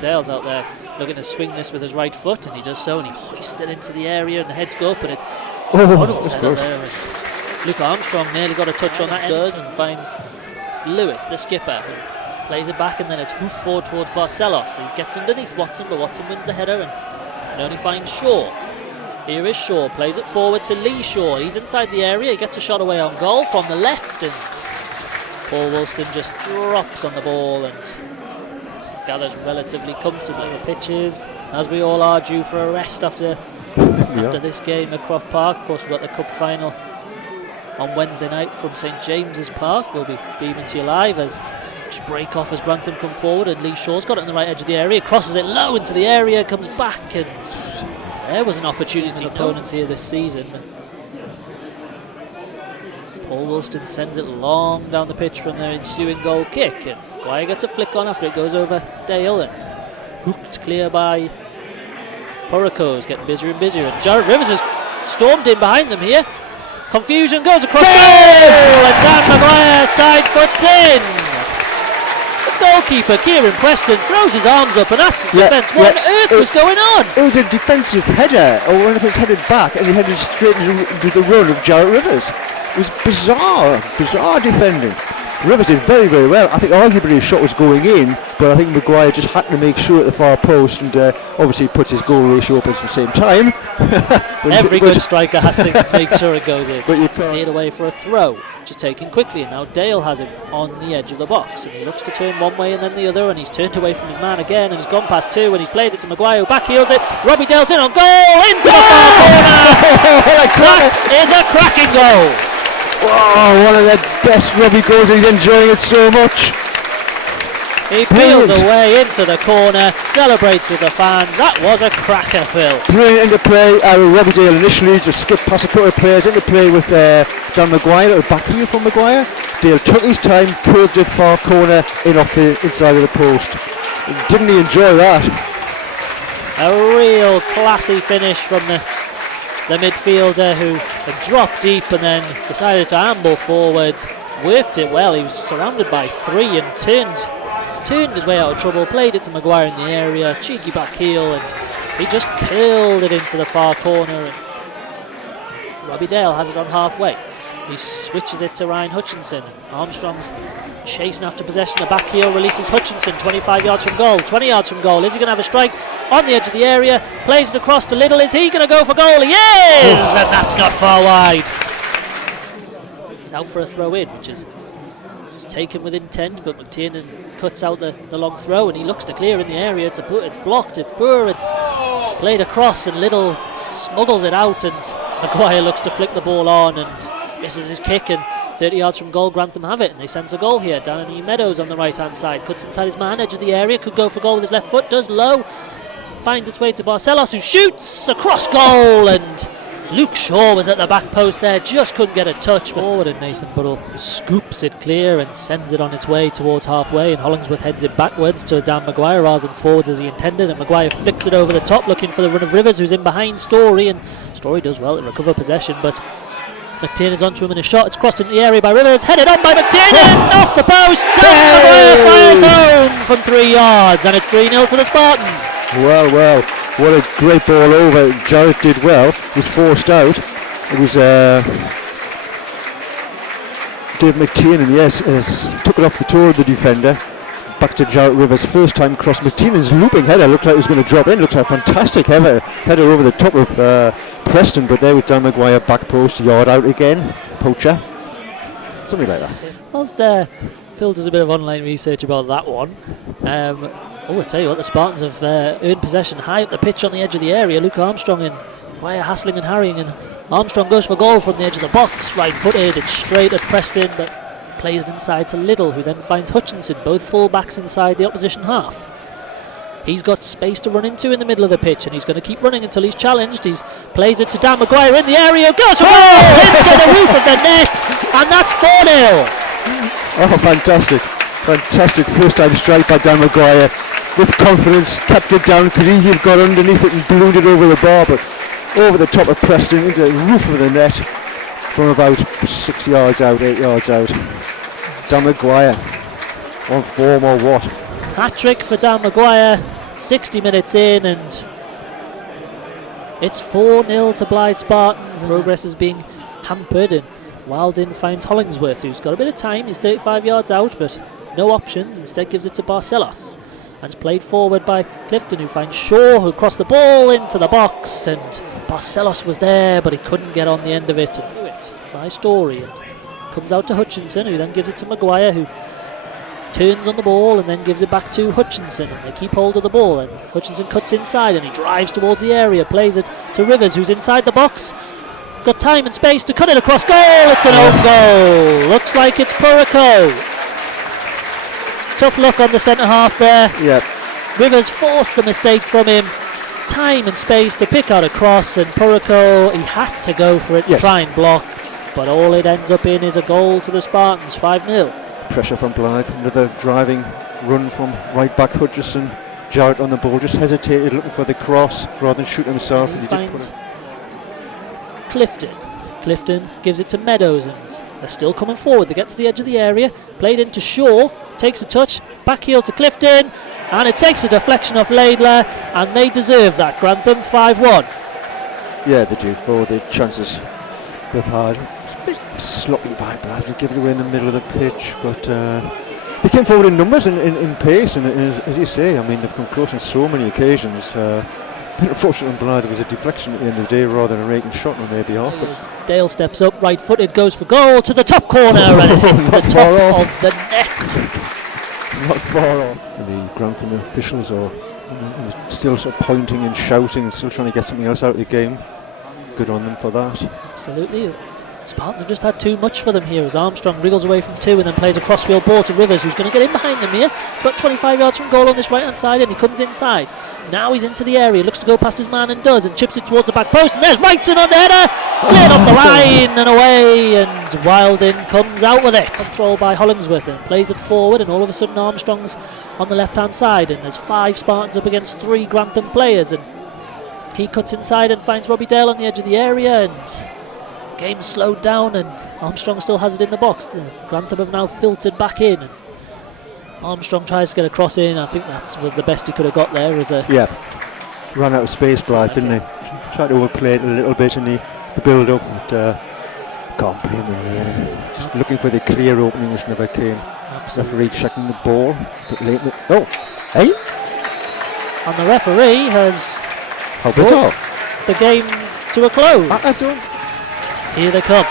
Dale's out there looking to swing this with his right foot, and he does so, and he hoists it into the area, and the heads go up, and it's Reynolds header there. And Luke Armstrong nearly got a touch on that, does, and finds Lewis, the skipper, who plays it back, and then it's hoofed forward towards Barcelos. He gets underneath Watson, but Watson wins the header and can only find Shaw. Here is Shaw, plays it forward to Lee Shaw. He's inside the area, he gets a shot away on goal from the left, and Paul Woolston just drops on the ball and gathers relatively comfortably. The pitches, as we all are, due for a rest after this game at Croft Park. Of course, we've got the cup final on Wednesday night from St James's Park. We'll be beaming to you live as just break off as Grantham come forward, and Lee Shaw's got it on the right edge of the area, crosses it low into the area, comes back, and there was an opportunity opponent here this season. Paul Woolston sends it long down the pitch from their ensuing goal kick, and Maguire gets a flick on after it goes over Dale, and hooked clear by Porrico's, getting busier and busier, and Jarrett Rivers has stormed in behind them here. Confusion, goes across goal, and Dan Maguire side foots in. The goalkeeper, Kieran Preston, throws his arms up and asks the defence what on earth was going on. It was a defensive header, or one of them headed back, and he headed straight into the run of Jarrett Rivers. It was bizarre defending. Rivers did very, very well. I think arguably his shot was going in, but I think Maguire just had to make sure at the far post, and obviously puts his goal ratio up at the same time. Every good striker has to make sure it goes in. But you cleared away for a throw, just taken quickly, and now Dale has him on the edge of the box, and he looks to turn one way and then the other, and he's turned away from his man again, and he's gone past two, and he's played it to Maguire, who backheels it. Robbie Dale's in on goal, into the far corner. That is a cracking goal. Oh, one of the best Robbie goals. He's enjoying it so much. He peels away into the corner, celebrates with the fans. That was a cracker, Phil. Brilliant into play. Robbie Dale initially just skipped past a couple of players into play with Dan Maguire, a back heel from Maguire. Dale took his time, curved it far corner in off the inside of the post. Didn't he enjoy that? A real classy finish from the midfielder, who had dropped deep and then decided to amble forward, worked it well. He was surrounded by three and turned his way out of trouble, played it to Maguire in the area, cheeky back heel, and he just curled it into the far corner, and Robbie Dale has it on halfway. He switches it to Ryan Hutchinson. Armstrong's chasing after possession. The back heel releases Hutchinson 25 yards from goal, 20 yards from goal. Is he going to have a strike on the edge of the area? Plays it across to Little. Is he going to go for goal? He is! And that's not far wide. It's out for a throw in, which is taken with intent, but McTiernan cuts out the long throw, and he looks to clear in the area. It's blocked, it's poor, it's played across, and Little smuggles it out, and Maguire looks to flick the ball on and misses his kick, and 30 yards from goal, Grantham have it, and they sense a goal here. Danny Meadows on the right hand side, cuts inside his man, edge of the area, could go for goal with his left foot, does low, finds its way to Barcelos, who shoots across goal, and Luke Shaw was at the back post there, just couldn't get a touch forward, and Nathan Buddle scoops it clear and sends it on its way towards halfway, and Hollingsworth heads it backwards to Dan Maguire rather than forwards as he intended, and Maguire flicks it over the top looking for the run of Rivers, who's in behind Story, and Story does well to recover possession, but McTiernan's onto him in a shot. It's crossed into the area by Rivers, headed on by McTiernan, off the post, Maguire fires home from 3 yards, and it's 3-0 to the Spartans. Well, what a great ball over. Jarrett did well, was forced out. It was Dave McTiernan, yes, took it off the toe of the defender. Back to Jarrett Rivers, first time cross. McTiernan's looping header looked like it was going to drop in. Looks like a fantastic header over the top of Preston, but there was Dan Maguire, back post, yard out again, poacher, something like that. Whilst Phil does a bit of online research about that one, I tell you what, the Spartans have earned possession high up the pitch on the edge of the area. Luke Armstrong and Maguire hassling and harrying, and Armstrong goes for goal from the edge of the box, right footed, it's straight at Preston, but plays it inside to Little, who then finds Hutchinson, both full backs inside the opposition half. He's got space to run into in the middle of the pitch, and he's going to keep running until he's challenged. He plays it to Dan Maguire in the area, goes for goal into the roof of the net, and that's 4-0. Oh, fantastic first time strike by Dan Maguire, with confidence, kept it down, could easily have got underneath it and ballooned it over the bar, but over the top of Preston into the roof of the net from about 8 yards out. Dan Maguire on form or what? Hat-trick for Dan Maguire, 60 minutes in, and it's 4-0 to Blyth Spartans. Progress is being hampered, and Wildin finds Hollingsworth, who's got a bit of time. He's 35 yards out, but no options. Instead gives it to Barcelos. And it's played forward by Clifton, who finds Shaw, who crossed the ball into the box, and Barcelos was there, but he couldn't get on the end of it. And do it by Story. And comes out to Hutchinson, who then gives it to Maguire, who turns on the ball and then gives it back to Hutchinson, and they keep hold of the ball, and Hutchinson cuts inside and he drives towards the area, plays it to Rivers, who's inside the box, got time and space to cut it across goal. It's an own goal. Looks like it's Purico. Tough luck on the centre half there. Yep. Rivers forced the mistake from him. Time and space to pick out a cross, and Purico, he had to go for it, yes, try and block, but all it ends up in is a goal to the Spartans, 5-0. Pressure from Blyth, another driving run from right back Hutchison. Jarrett on the ball, just hesitated looking for the cross rather than shoot himself. And he did finds Clifton. Clifton gives it to Meadows, and they're still coming forward. They get to the edge of the area, played into Shaw, takes a touch, back heel to Clifton, and it takes a deflection off Laidler, and they deserve that. Grantham 5-1. Yeah, they do, for the chances they've had. A bit sloppy by Blyth, give it away in the middle of the pitch, but they came forward in numbers and in pace, and as you say, I mean, they've come close on so many occasions. Unfortunately, on Blyth, it was a deflection at the end of the day rather than a raking shot on their behalf. But Dale steps up, right-footed, goes for goal to the top corner, and it hits the top of the net. Not far off. And the Grantham officials are still sort of pointing and shouting and still trying to get something else out of the game. Good on them for that. Absolutely. Spartans have just had too much for them here as Armstrong wriggles away from two and then plays a crossfield ball to Rivers, who's going to get in behind them here. About 25 yards from goal on this right hand side, and he comes inside. Now he's into the area, looks to go past his man and does, and chips it towards the back post, and there's Wrightson on the header, cleared off the line and away, and Wildin comes out with it. Control by Hollingsworth, and plays it forward, and all of a sudden Armstrong's on the left hand side, and there's 5 Spartans up against 3 Grantham players, and he cuts inside and finds Robbie Dale on the edge of the area, and game's slowed down, and Armstrong still has it in the box. Grantham have now filtered back in, and Armstrong tries to get a cross in. I think that was the best he could have got there. Ran out of space, Blyth, didn't he? Tried to overplay it a little bit in the build-up, but can't blame him really. Just looking for the clear opening, which never came. Referee checking the ball, but late. Hey! And the referee has How bizarre. the game to a close. I don't. Here they come.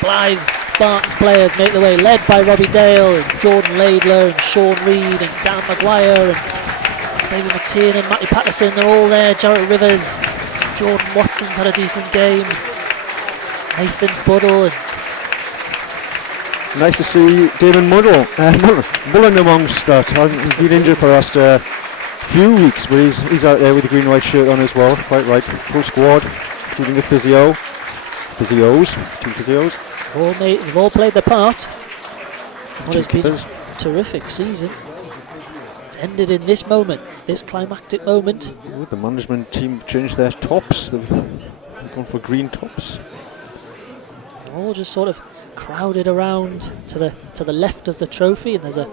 Blyth Spartans players make their way, led by Robbie Dale and Jordan Laidler and Sean Reid and Dan Maguire and David McTiernan and Matty Patterson. They're all there. Jarrett Rivers, Jordan Watson's had a decent game. Nathan Buddle. And nice to see Damon Mullen amongst that. He's been injured for the last few weeks, but he's out there with the green and white shirt on as well. Quite right. Full squad, including the two physios. They've all played their part. What has been a terrific season. It's ended in this moment, this climactic moment. Ooh, the management team changed their tops. They've gone for green tops. All just sort of crowded around to the left of the trophy, and there's a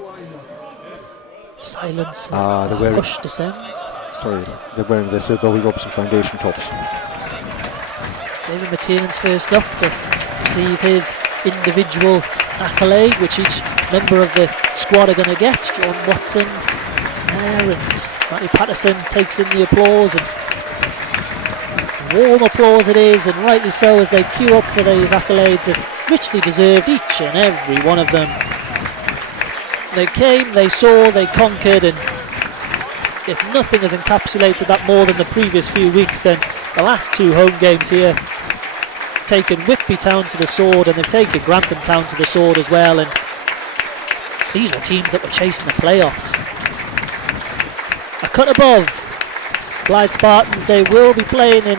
silence. Hush descends. Sorry, they're wearing their Sir Bobby Robson Foundation tops. David McTiernan's first up to receive his individual accolade, which each member of the squad are going to get. John Watson there, and Matty Patterson takes in the applause, and warm applause it is, and rightly so, as they queue up for these accolades. They've richly deserved, each and every one of them. They came, they saw, they conquered, and if nothing has encapsulated that more than the previous few weeks, then the last 2 home games here, taken Whitby Town to the sword, and they've taken Grantham Town to the sword as well, and these were teams that were chasing the playoffs. A cut above Blyth Spartans. They will be playing in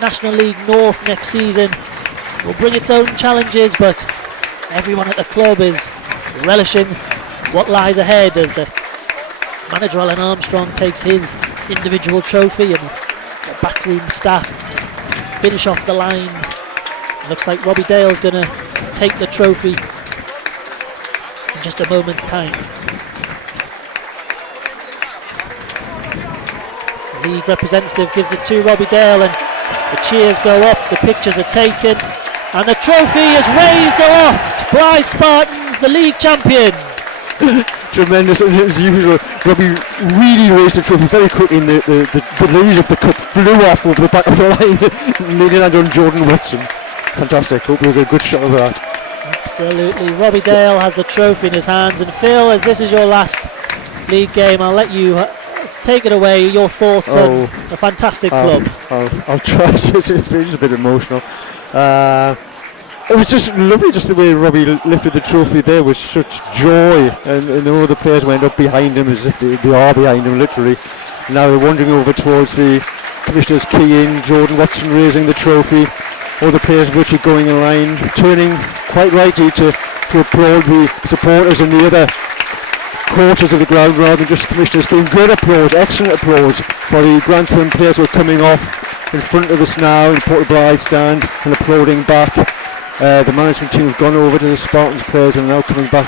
National League North next season. It will bring its own challenges, but everyone at the club is relishing what lies ahead as the manager Alan Armstrong takes his individual trophy, and the backroom staff finish off the line. Looks like Robbie Dale's going to take the trophy in just a moment's time. League representative gives it to Robbie Dale, and the cheers go up, the pictures are taken, and the trophy is raised aloft. Blyth Spartans, the league champions. Tremendous, and as usual, Robbie really raised the trophy very quickly, and the lid of the cup flew off over the back of the line, made it on Jordan Watson. Fantastic, hope we get a good shot of that. Absolutely, Robbie Dale has the trophy in his hands, and Phil, as this is your last league game, I'll let you take it away, your thoughts on a fantastic club. I'll try to, it's a bit emotional. It was just lovely, just the way Robbie lifted the trophy there with such joy, and all the players went up behind him as if they are behind him literally. Now they're wandering over towards the Commissioner's Key Inn, Jordan Watson raising the trophy, all the players virtually going in line, turning quite rightly to applaud the supporters in the other quarters of the ground rather than just Commissioner's Key Inn. Good applause, excellent applause for the Grantham players who are coming off in front of us now in the Port of Blyth stand and applauding back. The management team have gone over to the Spartans players and are now coming back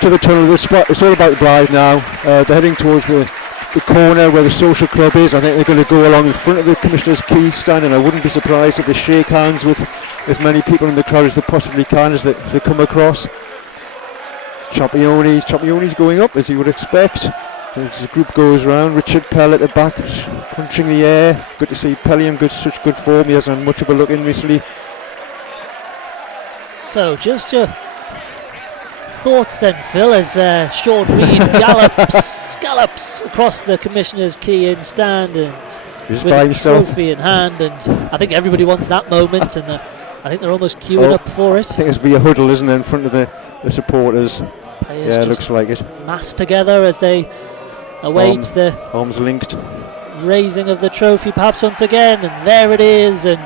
to the tunnel. It's all about Blyth now. They're heading towards the corner where the social club is. I think they're going to go along in front of the Commissioner's Key stand, and I wouldn't be surprised if they shake hands with as many people in the crowd as they possibly can as they come across. Championi's going up as you would expect. As the group goes round, Richard Pell at the back punching the air. Good to see Pelly in such good form. He hasn't had much of a look in recently. So just your thoughts then, Phil, as Sean Reid gallops across the Commissioner's Key Inn stand and with a trophy in hand, and I think everybody wants that moment, and I think they're almost queuing up for it. I think there's be a huddle, isn't there, in front of the supporters. Players it looks like it. Massed together as they await the arms linked raising of the trophy perhaps once again, and there it is, and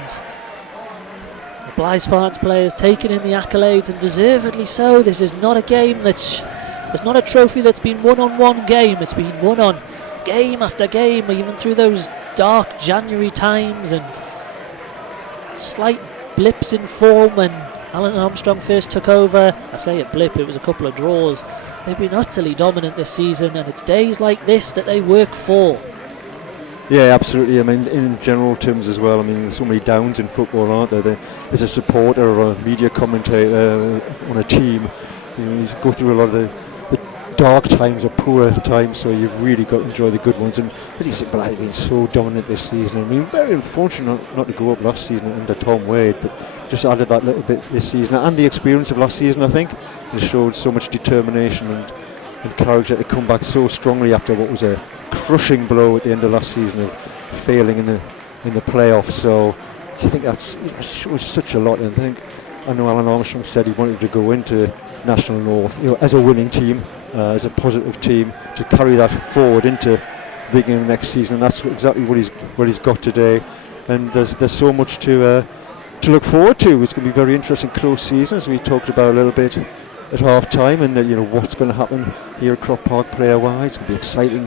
Blyth Spartans players taking in the accolades, and deservedly so. This is not a game it's not a trophy that's been won on one game. It's been won on game after game, even through those dark January times and slight blips in form when Alan Armstrong first took over. I say a blip, it was a couple of draws. They've been utterly dominant this season, and it's days like this that they work for. Yeah, absolutely. I mean, in general terms as well, I mean, there's so many downs in football, aren't there? As a supporter or a media commentator on a team, you go through a lot of the dark times or poorer times, so you've really got to enjoy the good ones. And as you said, Blyth have been so dominant this season. I mean, very unfortunate not to go up last season under Tom Wade, but just added that little bit this season, and the experience of last season, I think. It showed so much determination and character to come back so strongly after what was a crushing blow at the end of last season of failing in the playoffs. So I think it shows such a lot. And I know Alan Armstrong said he wanted to go into National North, as a winning team, as a positive team, to carry that forward into the beginning of next season. And that's exactly what he's got today. And there's so much to look forward to. It's going to be a very interesting close season, as we talked about a little bit at half time, and what's going to happen here at Croft Park player wise. It's going to be exciting.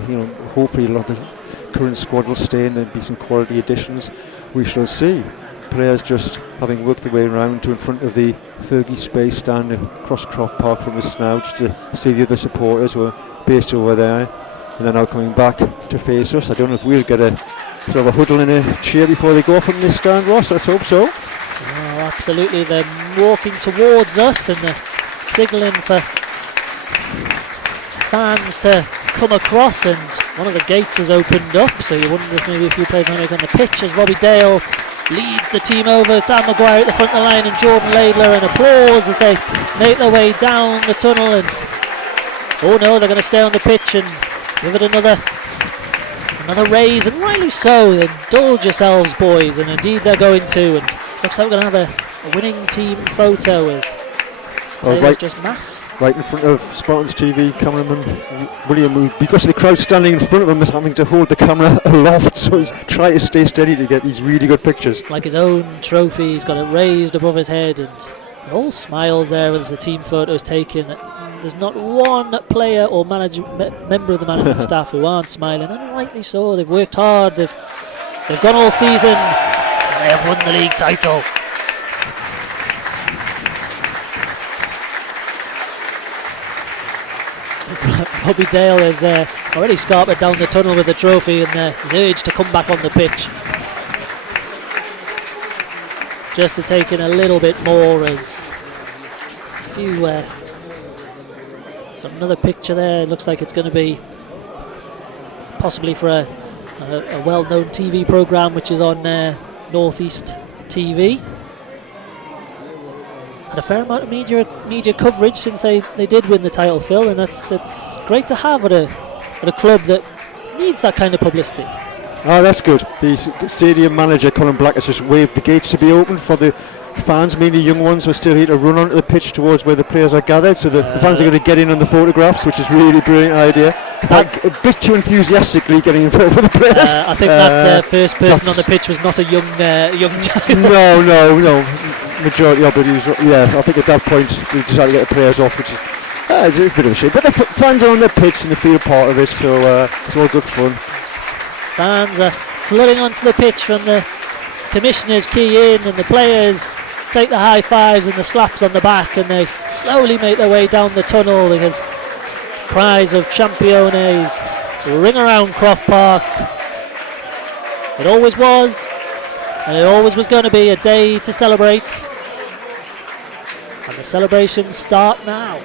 Hopefully a lot of the current squad will stay and there'll be some quality additions. We shall see. Players just having worked their way around to in front of the Fergie Space stand across Croft Park from us now, just to see the other supporters who are based over there, and then now coming back to face us. I don't know if we'll get a sort of a huddle and a cheer before they go from this stand, Ross. Let's hope so. Oh, absolutely. They're walking towards us and they're signalling for fans to come across, and one of the gates has opened up, so you wonder if maybe a few players might make on the pitch as Robbie Dale leads the team over. Dan Maguire at the front of the line and Jordan Laidler, and applause as they make their way down the tunnel. And oh no, they're going to stay on the pitch and give it another raise, and rightly so. Indulge yourselves, boys, and indeed they're going to. And looks like we're going to have a winning team photo as just mass. Right in front of Spartans TV cameraman William, who, because of the crowd standing in front of him, is having to hold the camera aloft, so he's trying to stay steady to get these really good pictures. Like his own trophy, he's got it raised above his head, and all smiles there as the team photo is taken. There's not one player or member of the management staff who aren't smiling, and rightly so. They've worked hard, they've gone all season, and they have won the league title. Robbie Dale has already scarpered down the tunnel with the trophy and is urged to come back on the pitch. Just to take in a little bit more as a few... another picture there. It looks like it's going to be possibly for a well-known TV programme which is on Northeast TV. And a fair amount of media coverage since they did win the title, Phil, and it's great to have at a club that needs that kind of publicity. Oh, that's good. The stadium manager, Colin Black, has just waved the gates to be open for the fans, mainly young ones, who are still here to run onto the pitch towards where the players are gathered, so the fans are going to get in on the photographs, which is really a brilliant idea. A bit too enthusiastically getting involved with the players. I think that first person on the pitch was not a young child. No. Majority of it is, I think at that point we decided to get the players off, which is it's a bit of a shame. But the fans are on the pitch and they feel part of it, so it's all good fun. Fans are flooding onto the pitch from the commissioners key in, and the players take the high fives and the slaps on the back, and they slowly make their way down the tunnel because cries of Championes ring around Croft Park. It always was, and it always was going to be a day to celebrate, and the celebrations start now.